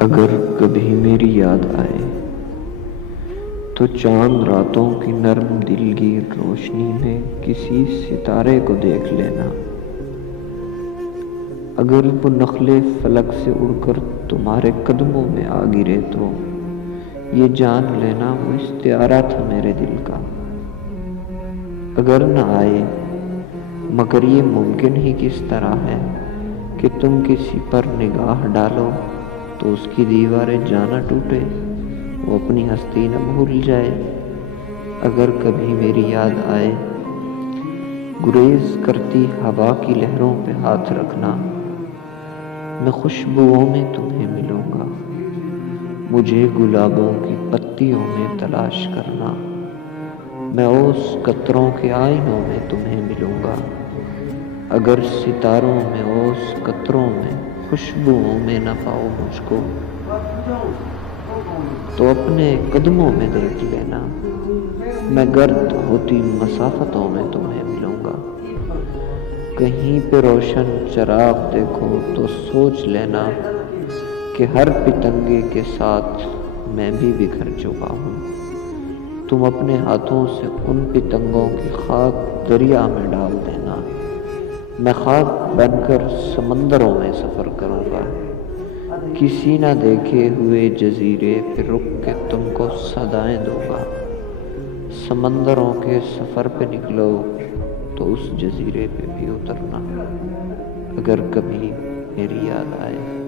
اگر کبھی میری یاد آئے تو چاند راتوں کی نرم دلگیر روشنی میں کسی ستارے کو دیکھ لینا۔ اگر وہ نخلے فلک سے اڑ کر تمہارے قدموں میں آ گرے تو یہ جان لینا وہ استعارہ تھا میرے دل کا۔ اگر نہ آئے مگر یہ ممکن ہی کس طرح ہے کہ تم کسی پر نگاہ ڈالو تو اس کی دیواریں جانا ٹوٹے، وہ اپنی ہستی نہ بھول جائے۔ اگر کبھی میری یاد آئے گریز کرتی ہوا کی لہروں پہ ہاتھ رکھنا، میں خوشبوؤں میں تمہیں ملوں گا، مجھے گلابوں کی پتیوں میں تلاش کرنا، میں اوس قطروں کے آئینوں میں تمہیں ملوں گا۔ اگر ستاروں میں اوس قطروں میں خوشبوؤں میں نہ پاؤ مجھ کو تو اپنے قدموں میں دیکھ لینا، میں گرد ہوتی مسافتوں میں تمہیں ملوں گا۔ کہیں پہ روشن چراغ دیکھو تو سوچ لینا کہ ہر پتنگے کے ساتھ میں بھی بکھر چکا ہوں۔ تم اپنے ہاتھوں سے ان پتنگوں کی خاک دریا میں ڈال دینا، میں خاک بن کر سمندروں میں سفر کروں گا، کسی نہ دیکھے ہوئے جزیرے پہ رک کے تم کو صدائیں دوں گا۔ سمندروں کے سفر پہ نکلو تو اس جزیرے پہ بھی اترنا، اگر کبھی میری یاد آئے۔